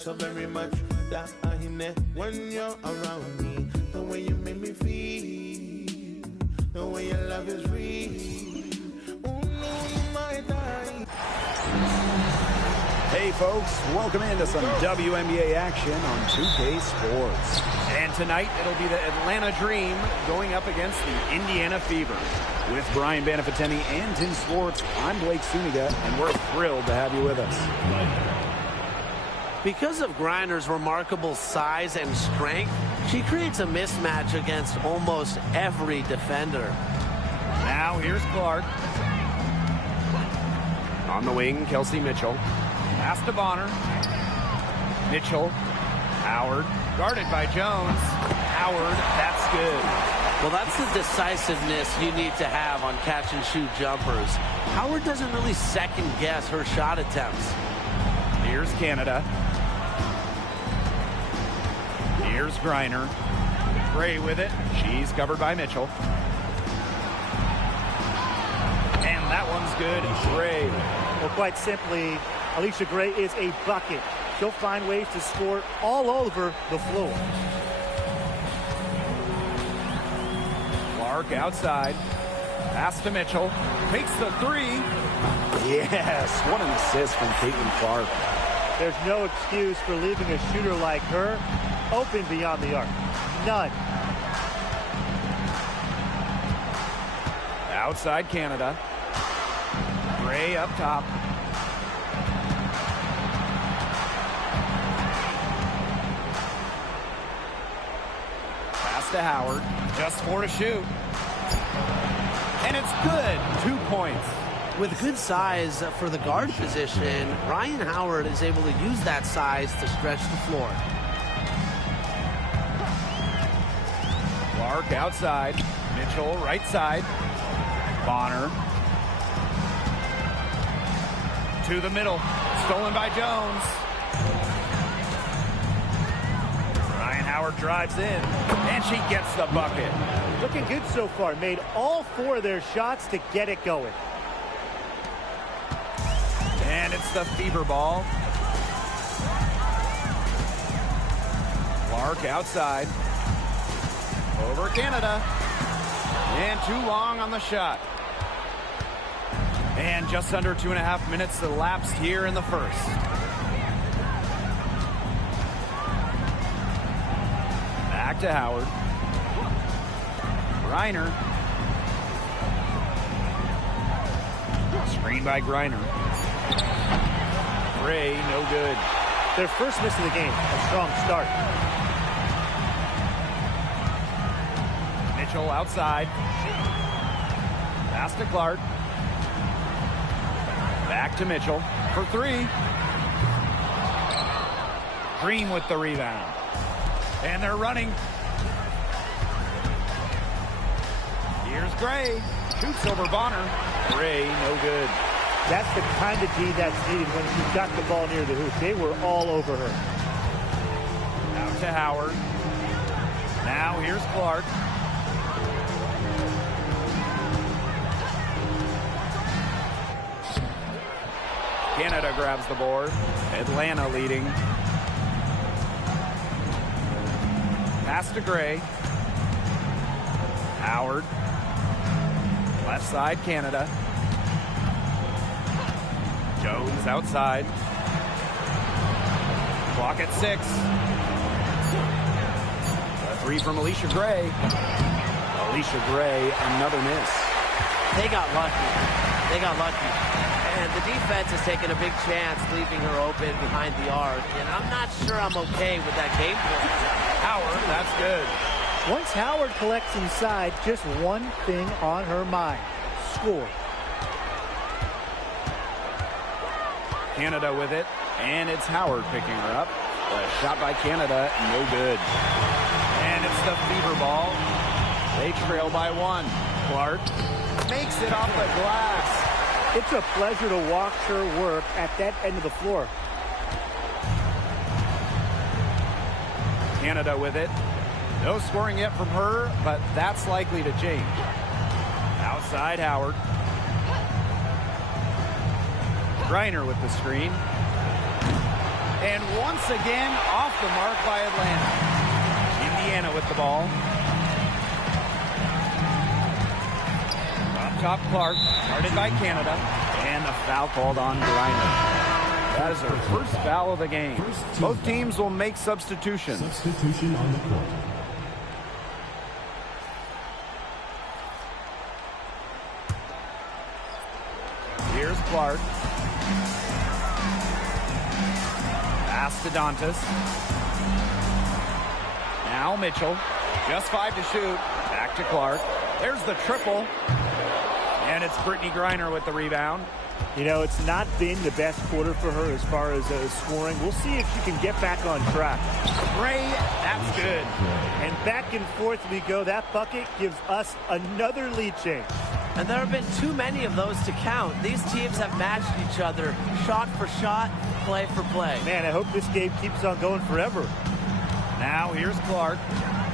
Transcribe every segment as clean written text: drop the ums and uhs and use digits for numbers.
So very much that I hear when you're around me. The way you make me feel, the way your love is real. Oh no, you might die. Hey folks, welcome into some WNBA action on 2K Sports. And tonight it'll be the Atlanta Dream going up against the Indiana Fever. With Brian Banafiteni and Tim Swartz, I'm Blake Suniga, and we're thrilled to have you with us. Because of Griner's remarkable size and strength, she creates a mismatch against almost every defender. Now here's Clark. On the wing, Kelsey Mitchell. Pass to Bonner. Mitchell. Howard. Guarded by Jones. Howard, that's good. Well, that's the decisiveness you need to have on catch-and-shoot jumpers. Howard doesn't really second-guess her shot attempts. Here's Canada. Here's Griner. Gray with it. She's covered by Mitchell. And that one's good. Gray. Well, quite simply, Alicia Gray is a bucket. She'll find ways to score all over the floor. Clark outside. Pass to Mitchell. Takes the three. Yes, what an assist from Caitlin Clark. There's no excuse for leaving a shooter like her open beyond the arc. None. Outside Canada. Gray up top. Pass to Howard. Just 4 to shoot. And it's good. 2 points. With good size for the guard position, Ryan Howard is able to use that size to stretch the floor. Clark outside. Mitchell right side. Bonner. To the middle. Stolen by Jones. Ryan Howard drives in. And she gets the bucket. Looking good so far. Made all 4 of their shots to get it going. And it's the Fever ball. Clark outside. Over Canada. And too long on the shot. And just under 2.5 minutes elapsed here in the first. Back to Howard. Griner. Screen by Griner. Gray, no good. Their first miss of the game, a strong start. Mitchell outside. Pass to Clark. Back to Mitchell for 3. Green with the rebound. And they're running. Here's Gray. Shoots over Bonner. Gray, no good. That's the kind of D that's needed when she's got the ball near the hoop. They were all over her. Out to Howard. Now here's Clark. Canada grabs the board. Atlanta leading. Pass to Gray. Howard. Left side, Canada. Jones outside. Clock at 6. A 3 from Alicia Gray. Alicia Gray, another miss. They got lucky. They got lucky. And the defense has taken a big chance leaving her open behind the arc. And I'm not sure I'm okay with that game plan. Howard, that's good. Once Howard collects inside, just one thing on her mind. Score. Canada with it, and it's Howard picking her up. A shot by Canada, no good. And it's the Fever ball. They trail by 1. Clark makes it off the glass. It's a pleasure to watch her work at that end of the floor. Canada with it. No scoring yet from her, but that's likely to change. Outside Howard. Griner with the screen. And once again, off the mark by Atlanta. Indiana with the ball. Up top, Clark, guarded by Canada. And the foul called on Griner. That is their first foul of the game. Both teams will make substitutions. Substitution on the court. Here's Clark. Pass to Dantas. Now Mitchell. Just 5 to shoot. Back to Clark. There's the triple. And it's Brittany Griner with the rebound. You know, it's not been the best quarter for her as far as scoring. We'll see if she can get back on track. Gray, that's good. And back and forth we go. That bucket gives us another lead change. And there have been too many of those to count. These teams have matched each other shot for shot, play for play. Man, I hope this game keeps on going forever. Now here's Clark.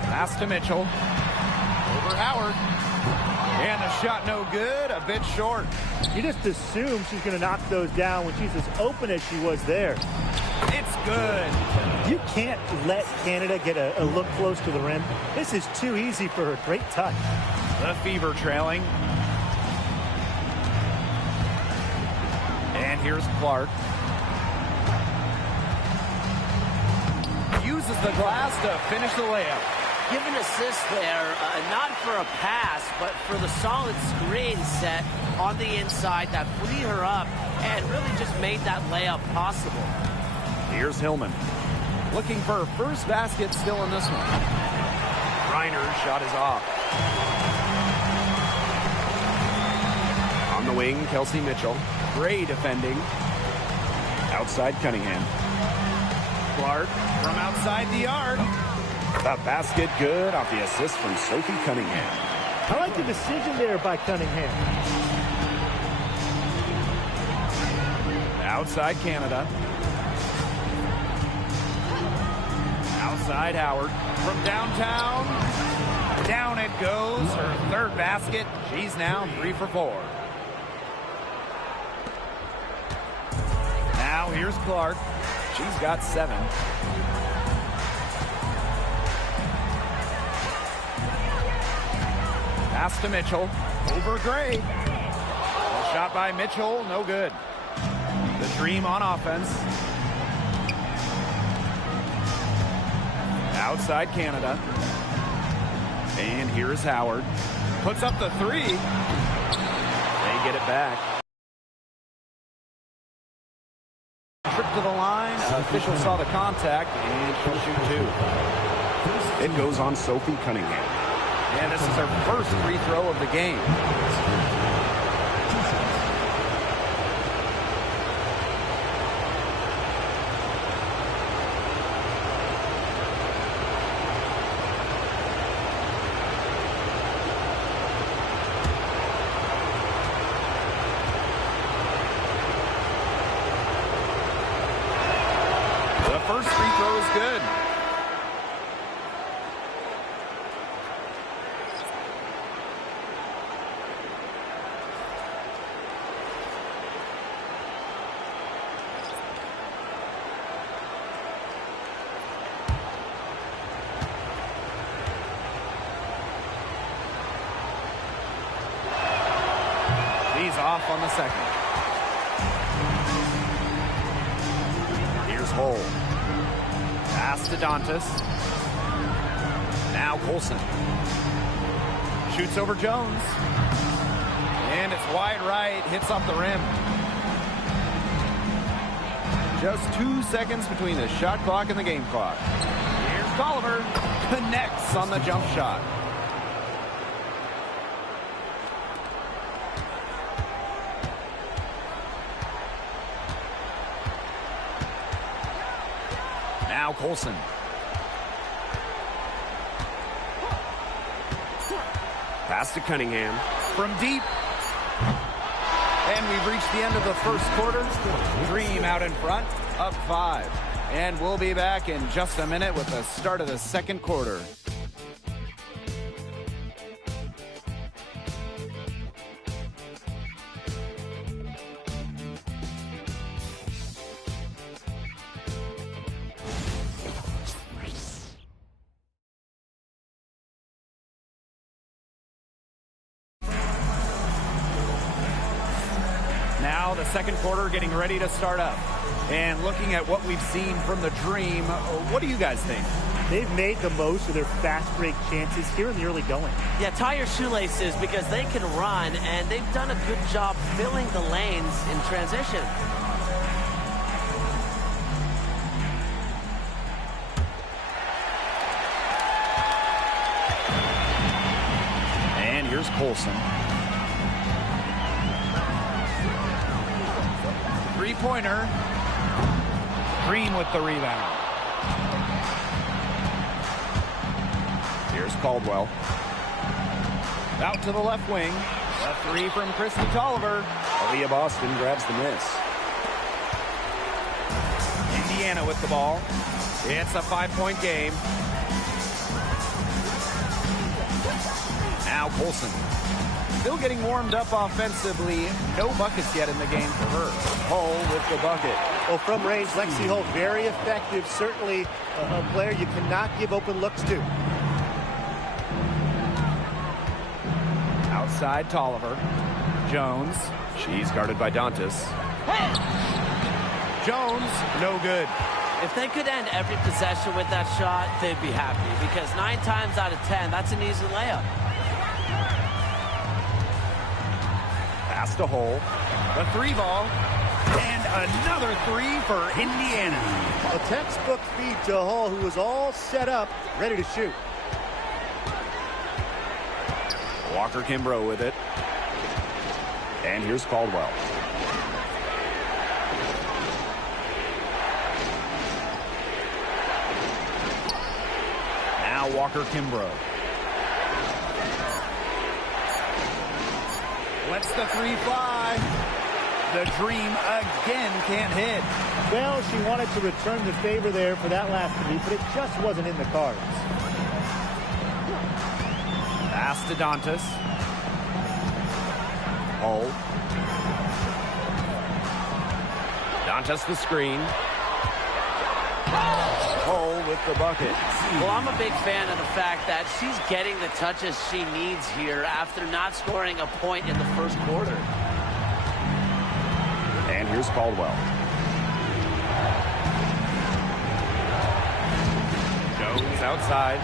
Pass to Mitchell. Over Howard. And the shot no good, a bit short. You just assume she's going to knock those down when she's as open as she was there. It's good. You can't let Canada get a look close to the rim. This is too easy for her. Great touch. The Fever trailing. And here's Clark. Uses the glass to finish the layup. Give an assist there, not for a pass, but for the solid screen set on the inside that freed her up and really just made that layup possible. Here's Hillman. Looking for her first basket still in this one. Griner's shot is off. On the wing, Kelsey Mitchell. Gray defending. Outside Cunningham. Clark from outside the arc. The basket good off the assist from Sophie Cunningham. I like the decision there by Cunningham. Outside Canada. Outside Howard. From downtown. Down it goes. Her third basket. She's now 3 for 4. Now here's Clark. She's got 7. Pass to Mitchell. Over Gray. A shot by Mitchell. No good. The Dream on offense. Outside Canada. And here's Howard. Puts up the 3. They get it back. Trip to the line. Official saw the contact and she'll shoot 2. It goes on Sophie Cunningham. And this is her first free throw of the game. The first free throw is good. Off on the second. Here's Hull. Pass to Dantas. Now Colson. Shoots over Jones. And it's wide right. Hits off the rim. Just 2 seconds between the shot clock and the game clock. Here's Tolliver. Connects on the jump shot. Now Colson. Pass to Cunningham. From deep. And we've reached the end of the first quarter. Dream out in front, up 5. And we'll be back in just a minute with the start of the second quarter. Now the second quarter getting ready to start up. And looking at what we've seen from the Dream, what do you guys think? They've made the most of their fast break chances here in the early going. Yeah, tie your shoelaces because they can run, and they've done a good job filling the lanes in transition. And here's Colson. Three-pointer. Green with the rebound. Here's Caldwell. Out to the left wing. A three from Christy Tolliver. Aaliyah Boston grabs the miss. Indiana with the ball. It's a 5-point game. Now Colson. Still getting warmed up offensively. No buckets yet in the game for her. Hull with the bucket. Well, from range, Lexi Hull, very effective. Certainly a player you cannot give open looks to. Outside Tolliver. Jones. She's guarded by Dantas. Jones, no good. If they could end every possession with that shot, they'd be happy because 9 times out of 10, that's an easy layup. Pass to Hull. The three ball. And another three for Indiana. A textbook feed to Hull, who was all set up, ready to shoot. Walker Kimbrough with it. And here's Caldwell. Now Walker Kimbrough. Lets the three fly. The Dream again can't hit. Well, she wanted to return the favor there for that last three, but it just wasn't in the cards. Pass to Dantas. Hull. Dantas the screen. Hull with the bucket. Well, I'm a big fan of the fact that she's getting the touches she needs here after not scoring a point in the first quarter. And here's Caldwell. Jones outside.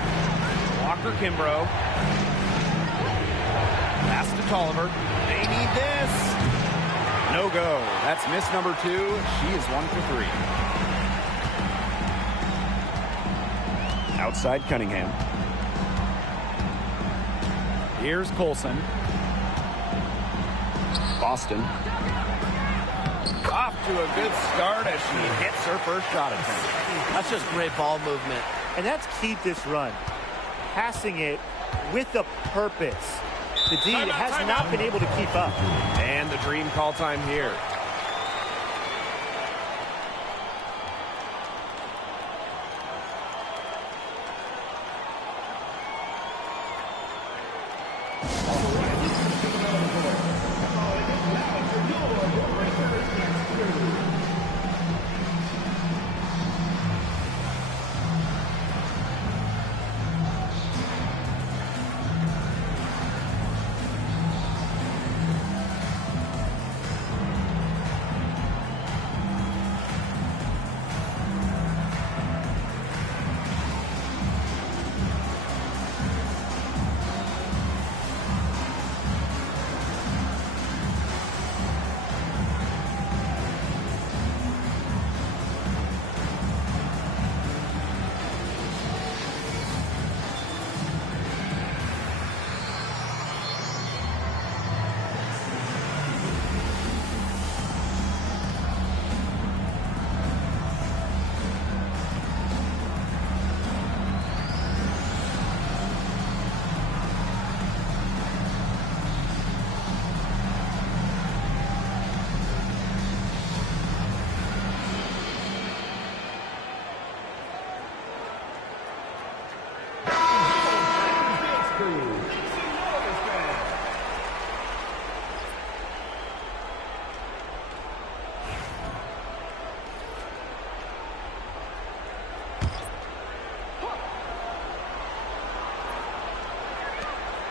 Walker Kimbrough. Pass to Tolliver. They need this. No go. That's miss number 2. She is 1 for 3. Outside Cunningham. Here's Colson. Boston. Off to a good start as she hits her first shot attempt. That's just great ball movement. And that's key to this run. Passing it with a purpose. The D has not been able to keep up. And the Dream call time here.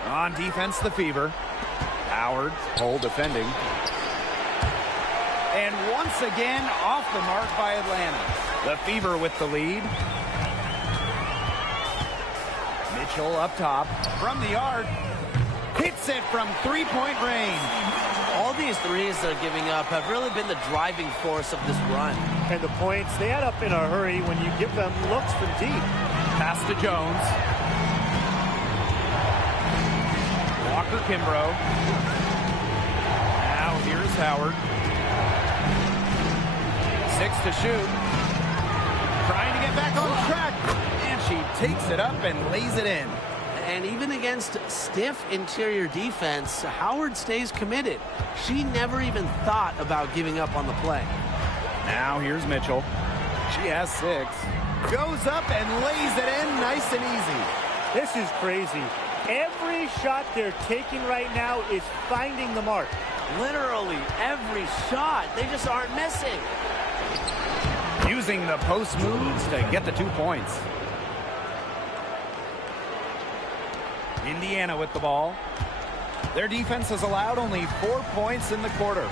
On defense, the Fever. Howard, Hull defending. And once again, off the mark by Atlanta. The Fever with the lead. Mitchell up top from the arc. Hits it from three-point range. All these threes they're giving up have really been the driving force of this run. And the points, they add up in a hurry when you give them looks from deep. Pass to Jones. Walker Kimbrough. Now here's Howard. 6 to shoot. Trying to get back on track. And she takes it up and lays it in. And even against stiff interior defense, Howard stays committed. She never even thought about giving up on the play. Now here's Mitchell. She has 6. Goes up and lays it in nice and easy. This is crazy. Every shot they're taking right now is finding the mark. Literally every shot. They just aren't missing. Using the post moves to get the 2 points. Indiana with the ball. Their defense has allowed only 4 points in the quarter.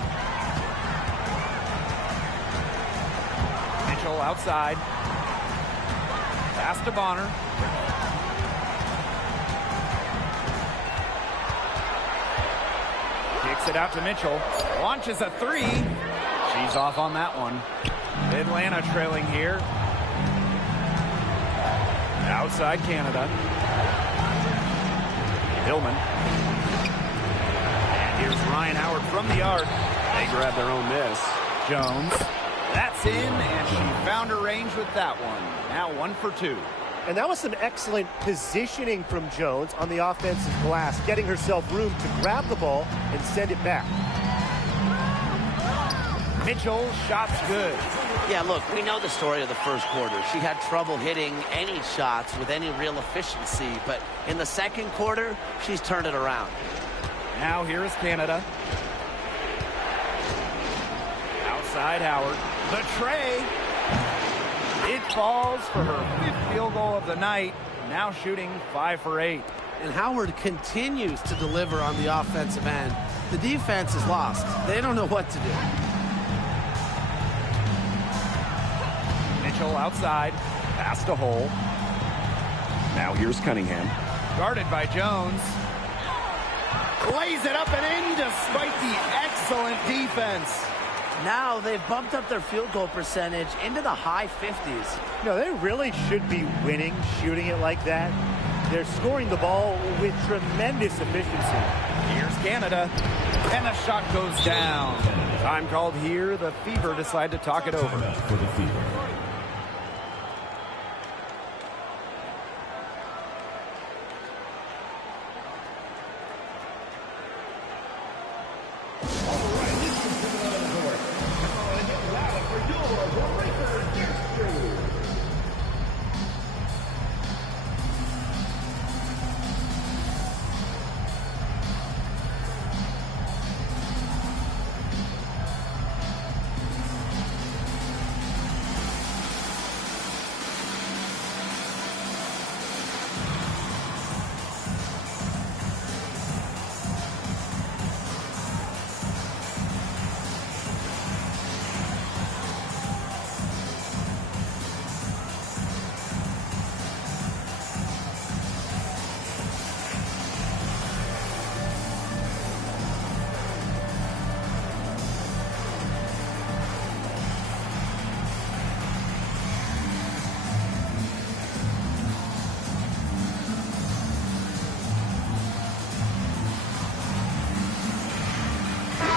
Mitchell outside. Pass to Bonner. Kicks it out to Mitchell. Launches a 3. She's off on that one. Atlanta trailing here. Outside Canada. Hillman. And here's Ryan Howard from the arc. They grab their own miss. Jones. That's in, and she found her range with that one. Now 1 for 2. And that was some excellent positioning from Jones on the offensive glass, getting herself room to grab the ball and send it back. Mitchell, shots good. Yeah, look, we know the story of the first quarter. She had trouble hitting any shots with any real efficiency, but in the second quarter, she's turned it around. Now here is Canada. Outside Howard. The tray. It falls for her 5th field goal of the night. Now shooting 5 for 8. And Howard continues to deliver on the offensive end. The defense is lost. They don't know what to do. Mitchell outside. Pass to Hole. Now here's Cunningham. Guarded by Jones. Lays it up and in despite the excellent defense. Now they've bumped up their field goal percentage into the high 50s. No, they really should be winning, shooting it like that. They're scoring the ball with tremendous efficiency. Here's Canada. And the shot goes down. Time called here. The Fever decide to talk it over. For the Fever.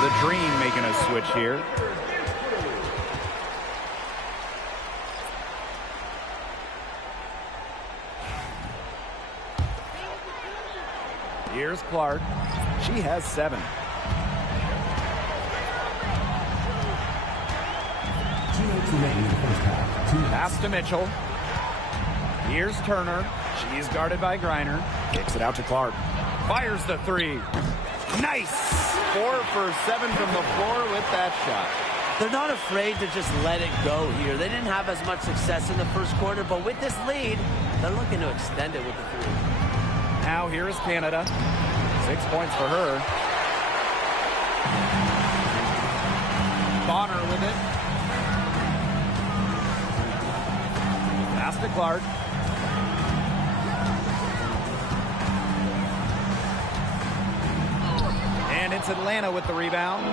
The Dream making a switch here. Here's Clark. She has 7. Pass to Mitchell. Here's Turner. She's guarded by Griner. Kicks it out to Clark. Fires the 3. Nice! 4 for 7 from the floor with that shot. They're not afraid to just let it go here. They didn't have as much success in the first quarter, but with this lead, they're looking to extend it with the 3. Now here is Canada. 6 points for her. Bonner with it. Pass to Clark. And it's Atlanta with the rebound.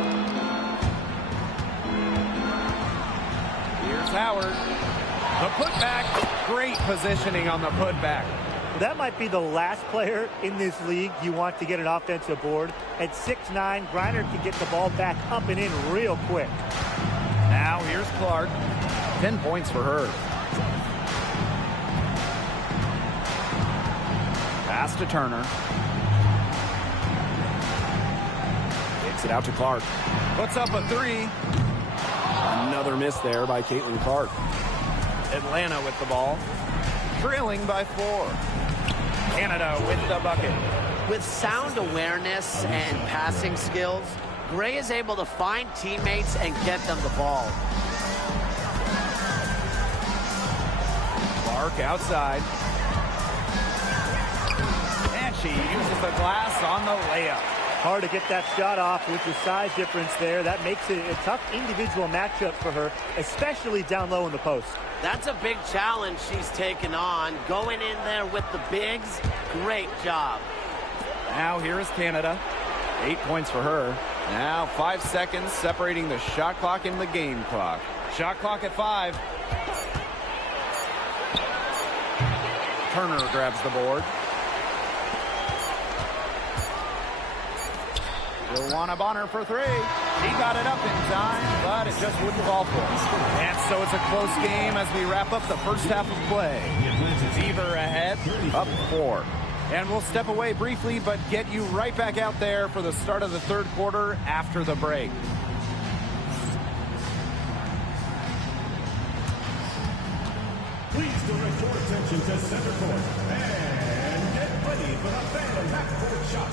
Here's Howard. The putback. Great positioning on the putback. That might be the last player in this league you want to get an offensive board. At 6'9", Griner can get the ball back up and in real quick. Now here's Clark. 10 points for her. Pass to Turner. Kicks it out to Clark. Puts up a three. Another miss there by Caitlin Clark. Atlanta with the ball. Trailing by 4. Canada with the bucket. With sound awareness and passing skills, Gray is able to find teammates and get them the ball. Clark outside. And she uses the glass on the layup. Hard to get that shot off with the size difference there. That makes it a tough individual matchup for her, especially down low in the post. That's a big challenge she's taken on. Going in there with the bigs, great job. Now here is Canada. 8 points for her. Now 5 seconds separating the shot clock and the game clock. Shot clock at 5. Turner grabs the board. Joanna Bonner for 3. She got it up in time, but it just wouldn't fall for us. And so it's a close game as we wrap up the first half of play. Fever ahead, up 4. And we'll step away briefly, but get you right back out there for the start of the third quarter after the break. Please direct your attention to center court and get ready for the Phantom half-court shot.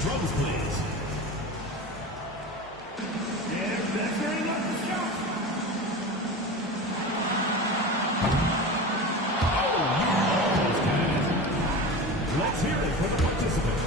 Drums, please. And that's very much the shot. Oh, let's hear it for the participant.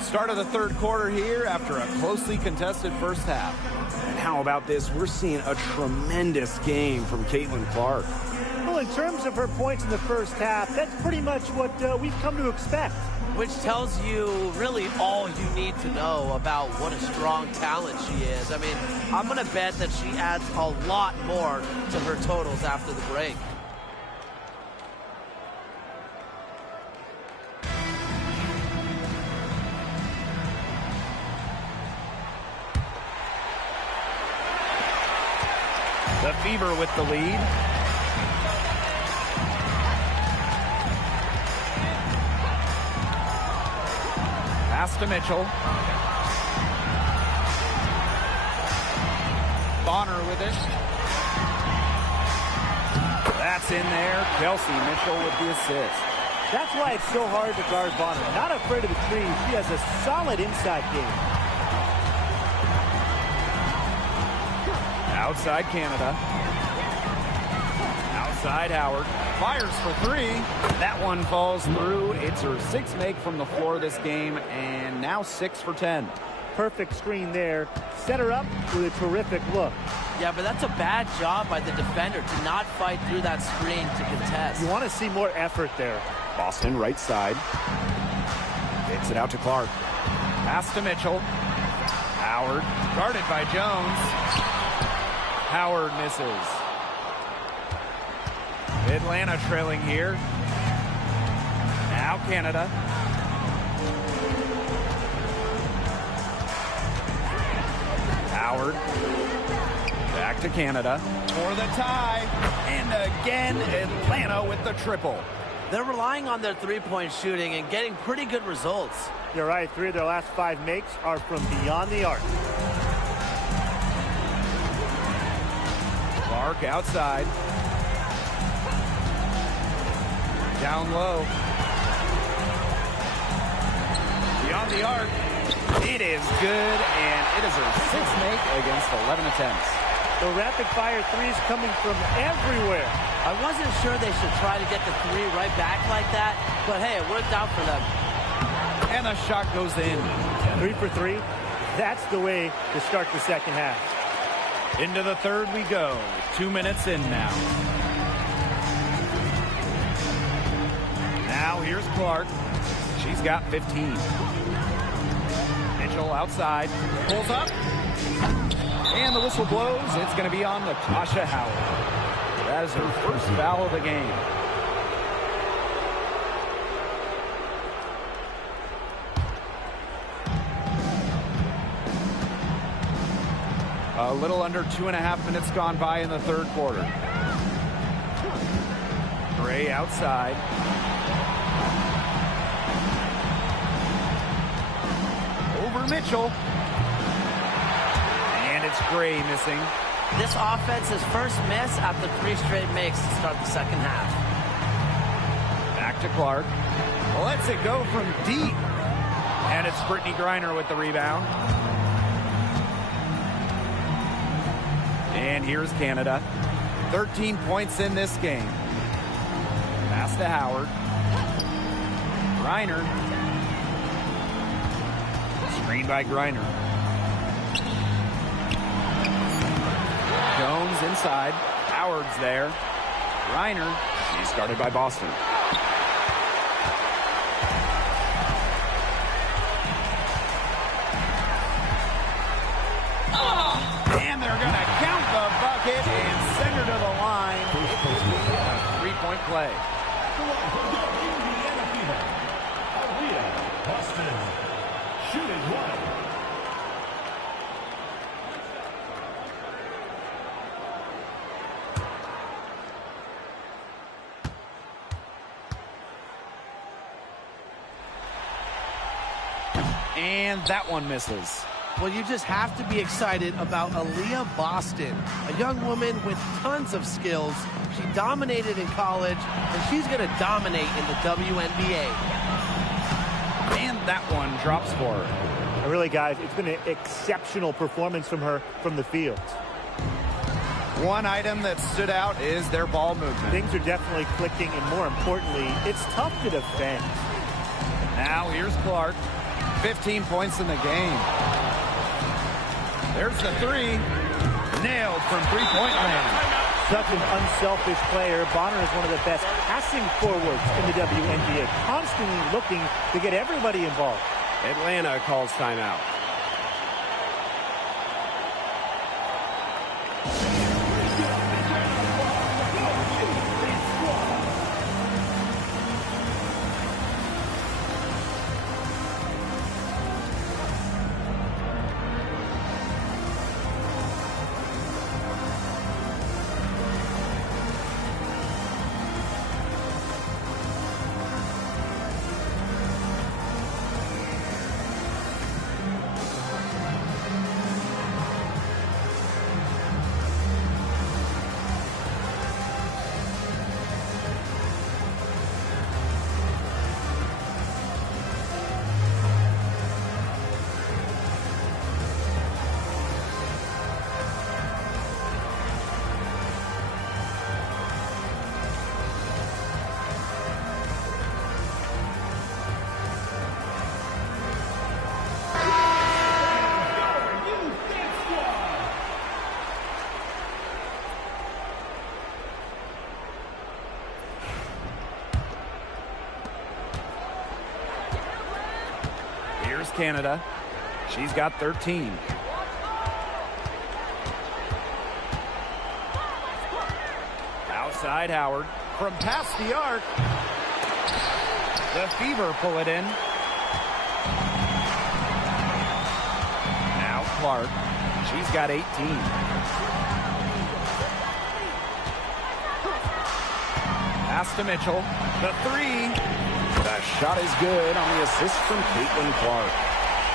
Start of the third quarter here after a closely contested first half. And how about this? We're seeing a tremendous game from Caitlin Clark. Well, in terms of her points in the first half, that's pretty much what we've come to expect. Which tells you really all you need to know about what a strong talent she is. I mean, I'm going to bet that she adds a lot more to her totals after the break. The Fever with the lead. Pass to Mitchell. Bonner with it. That's in there. Kelsey Mitchell with the assist. That's why it's so hard to guard Bonner. Not afraid of the three. She has a solid inside game. Outside Canada. Outside Howard. Fires for 3. That one falls through. It's her 6th make from the floor this game, and now 6 for 10. Perfect screen there. Set her up with a terrific look. Yeah, but that's a bad job by the defender to not fight through that screen to contest. You want to see more effort there. Boston right side. Gets it out to Clark. Pass to Mitchell. Howard guarded by Jones. Howard misses. Atlanta trailing here. Now Canada. Howard. Back to Canada for the tie. And again, Atlanta with the triple. They're relying on their three-point shooting and getting pretty good results. You're right. 3 of their last 5 makes are from beyond the arc. Clark outside. Down low. Beyond the arc. It is good, and it is her 6th make against 11 attempts. The rapid-fire threes coming from everywhere. I wasn't sure they should try to get the 3 right back like that, but hey, it worked out for them. And the shot goes in. 3 for 3. That's the way to start the second half. Into the third we go. 2 minutes in now. Now here's Clark. She's got 15. Mitchell outside. Pulls up. And the whistle blows. It's going to be on Natasha Howard. That is her first foul of the game. A little under 2.5 minutes gone by in the third quarter. Gray outside. Over Mitchell. And it's Gray missing. This offense's first miss after 3 straight makes to start the second half. Back to Clark. Lets it go from deep. And it's Brittany Griner with the rebound. And here's Canada. 13 points in this game. Pass to Howard. Griner. Screen by Griner. Jones inside. Howard's there. Griner. She's guarded by Boston. And they're going to count the bucket and send her to the line. It will be a 3-point play. Boston, shooting 1. And that one misses. Well, you just have to be excited about Aaliyah Boston, a young woman with tons of skills. She dominated in college, and she's going to dominate in the WNBA. And that one drops for her. Really, guys, it's been an exceptional performance from her from the field. One item that stood out is their ball movement. Things are definitely clicking, and more importantly, it's tough to defend. Now here's Clark. 15 points in the game. There's the 3. Nailed from 3-point land. Such an unselfish player. Bonner is one of the best passing forwards in the WNBA, constantly looking to get everybody involved. Atlanta calls timeout. Canada. She's got 13. Outside Howard. From past the arc. The Fever pull it in. Now Clark. She's got 18. Pass to Mitchell. The three. The shot is good on the assist from Caitlin Clark.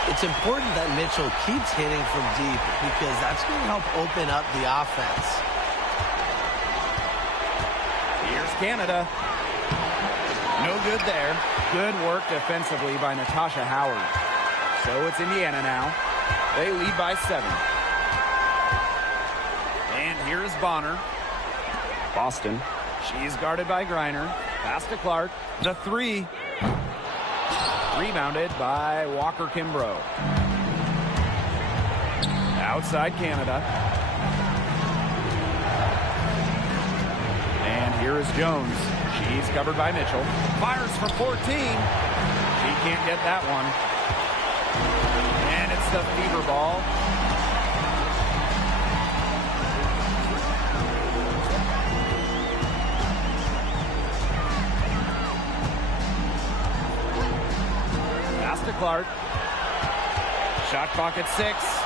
It's important that Mitchell keeps hitting from deep because that's going to help open up the offense. Here's Canada. No good there. Good work defensively by Natasha Howard. So it's Indiana now. They lead by 7. And here's Bonner. Boston. She's guarded by Griner. Pass to Clark. The three. Rebounded by Walker Kimbrough. Outside Canada. And here is Jones. She's covered by Mitchell. Fires from 14. She can't get that one. And it's the Fever ball. Pass to Clark. Shot clock at 6.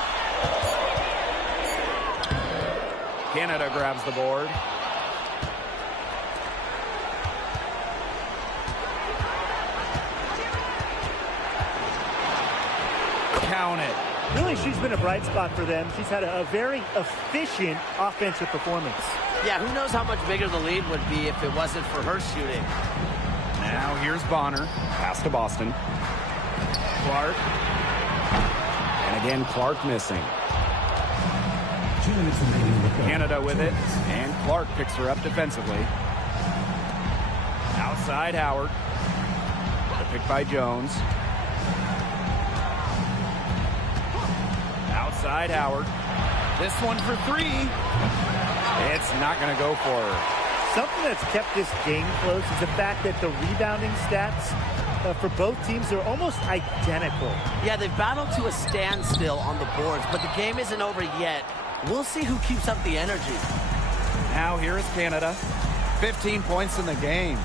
Canada grabs the board. Count it. Really, she's been a bright spot for them. She's had a very efficient offensive performance. Yeah, who knows how much bigger the lead would be if it wasn't for her shooting. Now here's Bonner. Pass to Boston. Clark. And again, Clark missing. 2 minutes remaining in the quarter. Canada with it. And Clark picks her up defensively. Outside Howard. The pick by Jones. Outside Howard. This one for 3. It's not going to go for her. Something that's kept this game close is the fact that the rebounding stats for both teams are almost identical. Yeah, they've battled to a standstill on the boards, but the game isn't over yet. We'll see who keeps up the energy. Now here is Canada. 15 points in the game.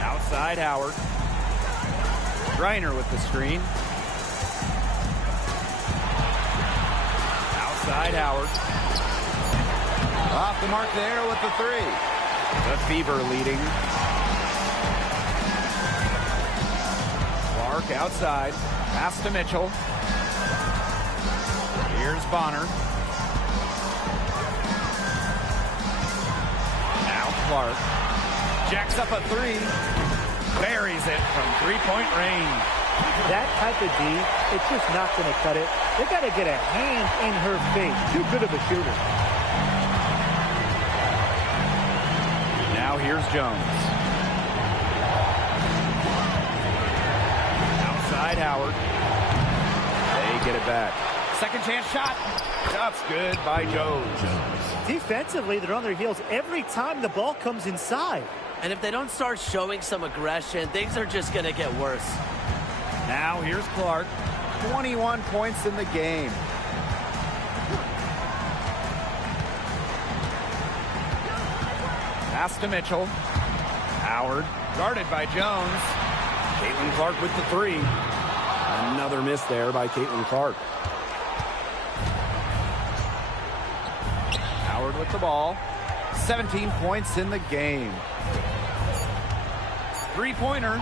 Outside Howard. Griner with the screen. Outside Howard. Off the mark there with the 3. The Fever leading. Clark outside. Pass to Mitchell. Here's Bonner. Now Clark. Jacks up a 3. Buries it from 3-point range. That type of D, it's just not going to cut it. They got to get a hand in her face. Too good of a shooter. Now here's Jones. Outside Howard. They get it back. Second chance shot. Shot's good by Jones. Defensively, they're on their heels every time the ball comes inside. And if they don't start showing some aggression, things are just going to get worse. Now here's Clark. 21 points in the game. Pass to Mitchell. Howard, guarded by Jones. Caitlin Clark with the 3. Another miss there by Caitlin Clark. Howard with the ball. 17 points in the game. 3-pointer.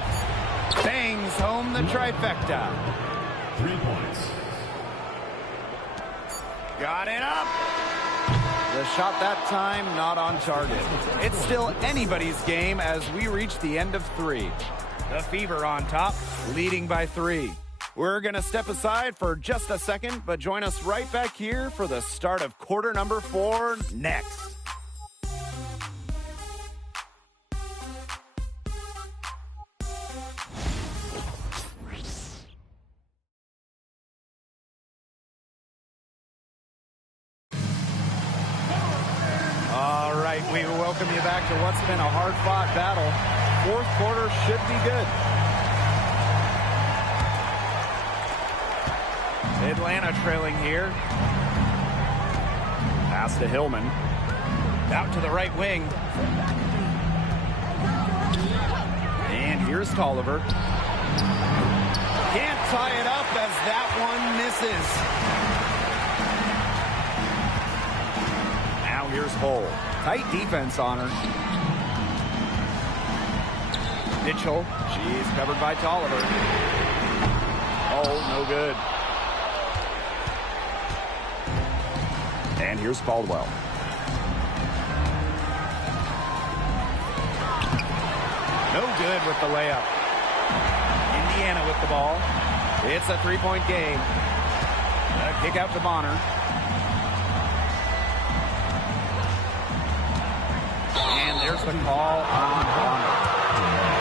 Bangs home the trifecta. 3 points. Got it up. The shot that time not on target. It's still anybody's game as we reach the end of 3. The Fever on top, leading by 3. We're going to step aside for just a second, but join us right back here for the start of quarter number 4 next. All right, we welcome you back to what's been a hard-fought battle. 4th quarter should be good. Atlanta trailing here. Pass to Hillman. Out to the right wing. And here's Tolliver. Can't tie it up as that one misses. Now here's Hull. Tight defense on her. Mitchell. She's covered by Tolliver. Oh, no good. And here's Caldwell. No good with the layup. Indiana with the ball. It's a three-point game. A kick out to Bonner. And there's the call on Bonner.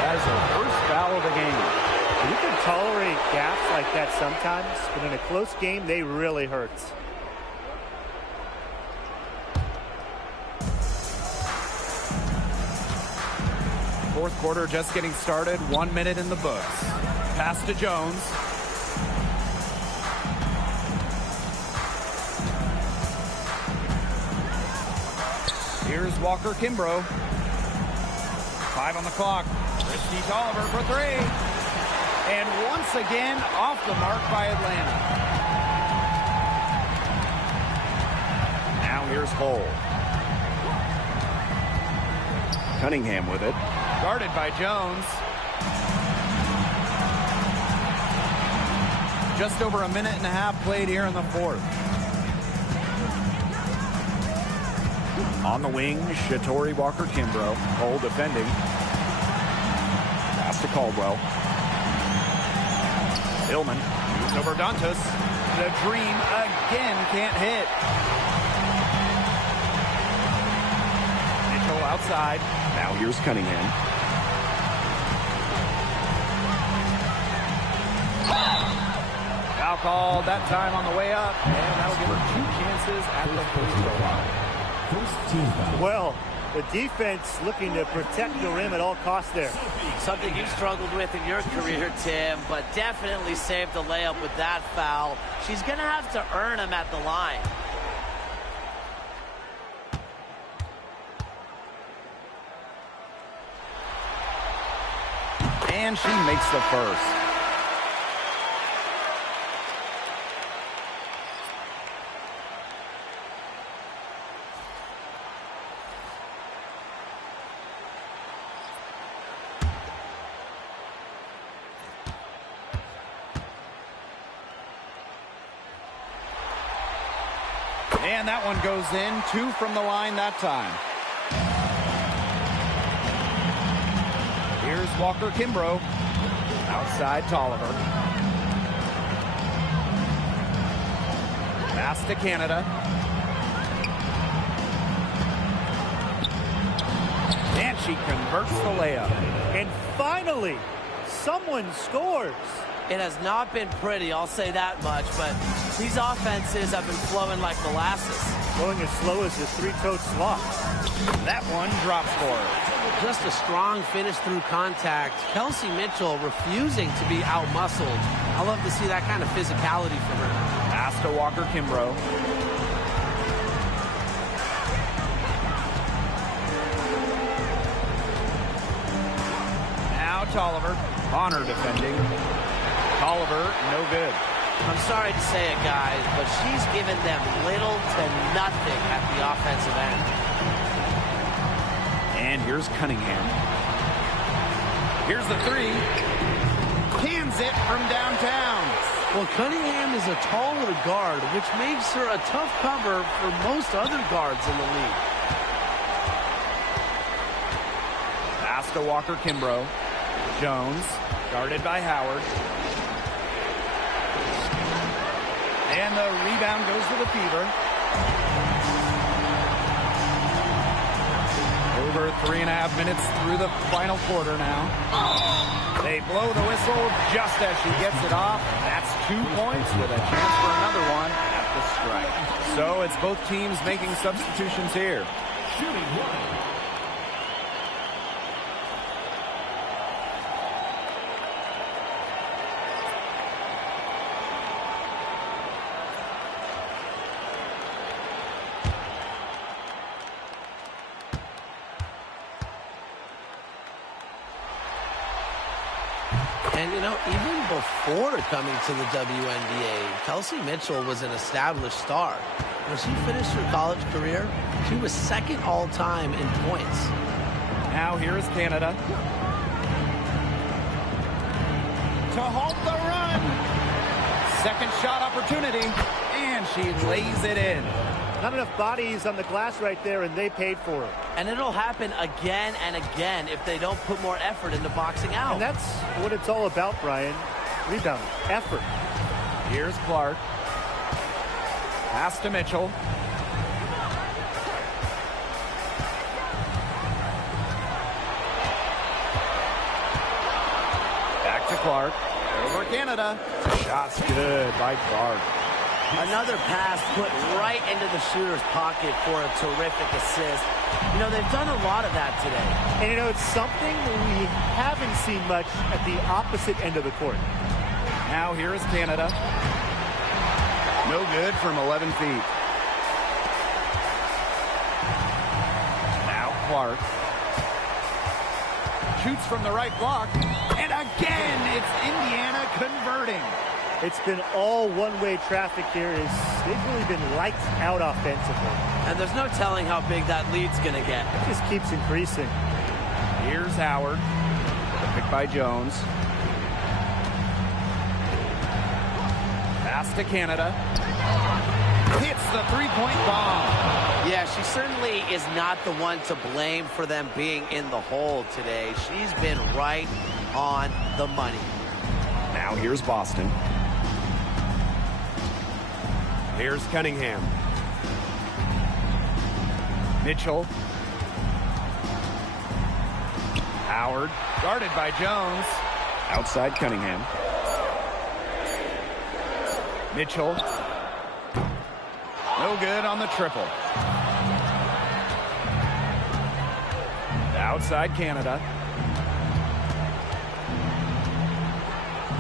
That is her first foul of the game. You can tolerate gaps like that sometimes, but in a close game, they really hurt. Fourth quarter just getting started. 1 minute in the books. Pass to Jones. Here's Walker Kimbrough. 5 on the clock. Christy Tolliver for 3. And once again, off the mark by Atlanta. Now here's Hull. Cunningham with it. Guarded by Jones. Just over a minute and a half played here in the fourth. On the wing, Shatori Walker Kimbrough. Hull defending. Pass to Caldwell. Hillman moves over Dantas. The dream again can't hit. Mitchell outside. Now here's Cunningham. Foul called that time on the way up, and that'll give her 2 chances at the free throw line. First team foul. Well, the defense looking to protect the rim at all costs there. Something you struggled with in your career, Tim, but definitely saved the layup with that foul. She's going to have to earn him at the line. And she makes the first. And that one goes in. 2 from the line that time. Here's Walker Kimbrough. Outside Tolliver. Pass to Canada. And she converts the layup. And finally, someone scores. It has not been pretty, I'll say that much, but these offenses have been flowing like molasses. Going as slow as a 3-toed sloth. That one drops for her. Just a strong finish through contact. Kelsey Mitchell refusing to be out-muscled. I love to see that kind of physicality from her. Pass to Walker Kimbrough. Now Tolliver. Bonner defending. Tolliver, no good. I'm sorry to say it, guys, but she's given them little to nothing at the offensive end. And here's Cunningham. Here's the 3. Cans it from downtown. Well, Cunningham is a taller guard, which makes her a tough cover for most other guards in the league. Pass to Walker Kimbrough. Jones, guarded by Howard. And the rebound goes to the Fever. Over 3.5 minutes through the final quarter now. They blow the whistle just as she gets it off. That's 2 points with a chance for another one at the strike. So it's both teams making substitutions here. Shooting 1. And, you know, even before coming to the WNBA, Kelsey Mitchell was an established star. When she finished her college career, she was second all-time in points. Now here is Canada. To halt the run. Second shot opportunity, and she lays it in. Not enough bodies on the glass right there, and they paid for it. And it'll happen again and again if they don't put more effort into boxing out. And that's what it's all about, Brian. Rebound, effort. Here's Clark. Pass to Mitchell. Back to Clark. Over Canada. Shot's good by Clark. Another pass put right into the shooter's pocket for a terrific assist. You know, they've done a lot of that today. And, you know, it's something we haven't seen much at the opposite end of the court. Now here is Canada. No good from 11 feet. Now Clark. Shoots from the right block. And again, it's Indiana converting. It's been all one-way traffic here. They've really been lights out offensively. And there's no telling how big that lead's going to get. It just keeps increasing. Here's Howard. Picked by Jones. Pass to Canada. Hits the three-point bomb. Yeah, she certainly is not the one to blame for them being in the hole today. She's been right on the money. Now here's Boston. Here's Cunningham. Mitchell. Howard. Guarded by Jones. Outside Cunningham. Mitchell. No good on the triple. Outside Canada.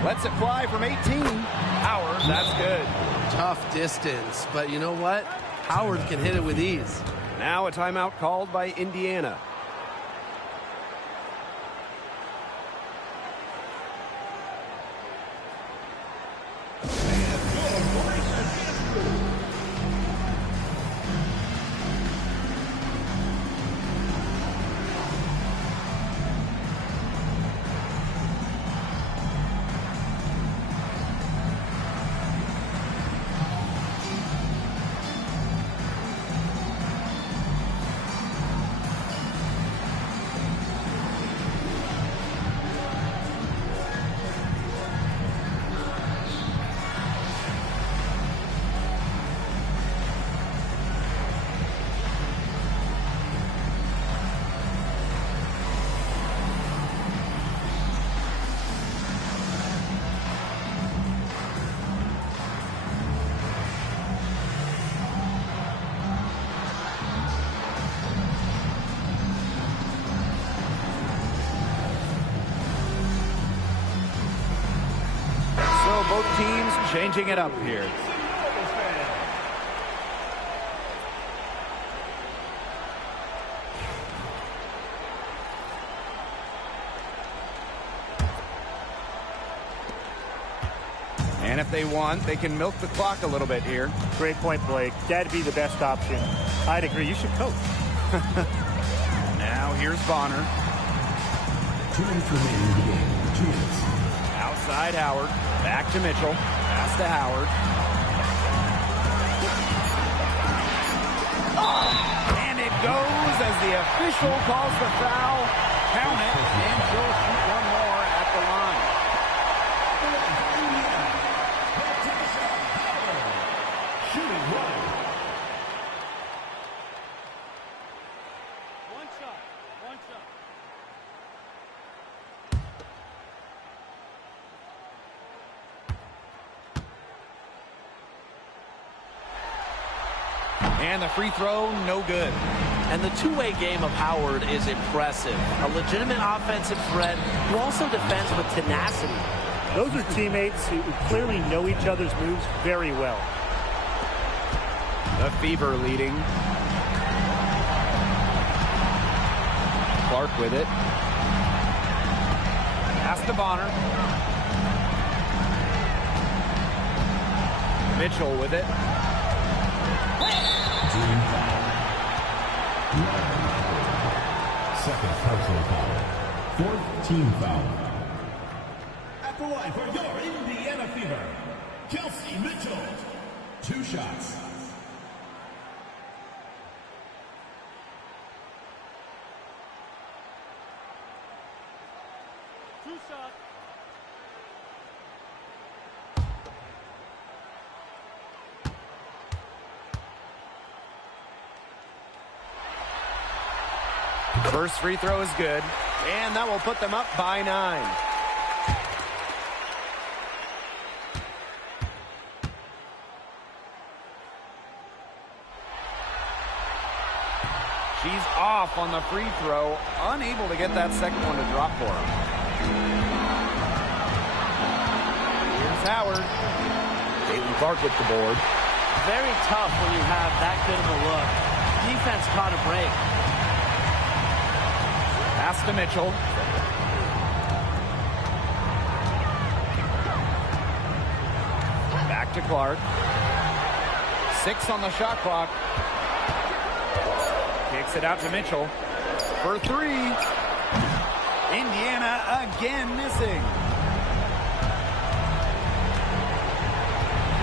Lets it fly from 18. Howard, that's good. Tough distance, but you know what? Howard can hit it with ease. Now a timeout called by Indiana. Both teams changing it up here. And if they want, they can milk the clock a little bit here. Great point, Blake. That'd be the best option. I'd agree. You should coach. Now here's Bonner. 2 minutes remaining in the game. 2 minutes. Outside Howard. Back to Mitchell. Pass to Howard. And it goes as the official calls the foul. Count it, and she'll shoot one more at the line. Shooting one. One shot. One shot. And the free throw, no good. And the two-way game of Howard is impressive. A legitimate offensive threat who also defends with tenacity. Those are teammates who clearly know each other's moves very well. The Fever leading. Clark with it. Pass to Bonner. Mitchell with it. Team foul. Second personal foul. Fourth team foul. At the line for your Indiana Fever, Kelsey Mitchell. 2 shots. First free throw is good, and that will put them up by 9. She's off on the free throw, unable to get that second one to drop for him. Here's Howard. Caitlin Clark with the board. Very tough when you have that good of a look. Defense caught a break. Pass to Mitchell. Back to Clark. 6 on the shot clock. Kicks it out to Mitchell for 3. Indiana again missing.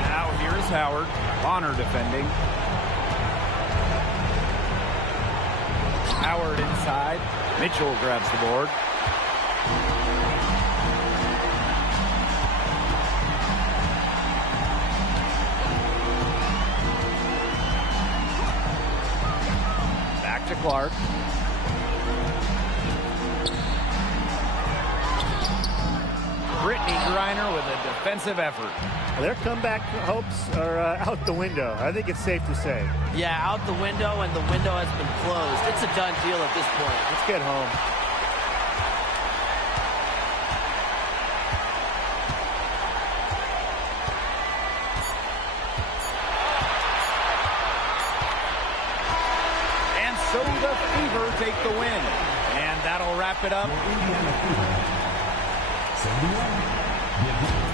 Now here's Howard. Bonner defending. Howard inside. Mitchell grabs the board. Back to Clark. Brittany Griner with a defensive effort. Their comeback hopes are out the window. I think it's safe to say. Yeah, out the window, and the window has been closed. It's a done deal at this point. Let's get home. And so the Fever take the win. And that'll wrap it up. Indiana Fever. 71.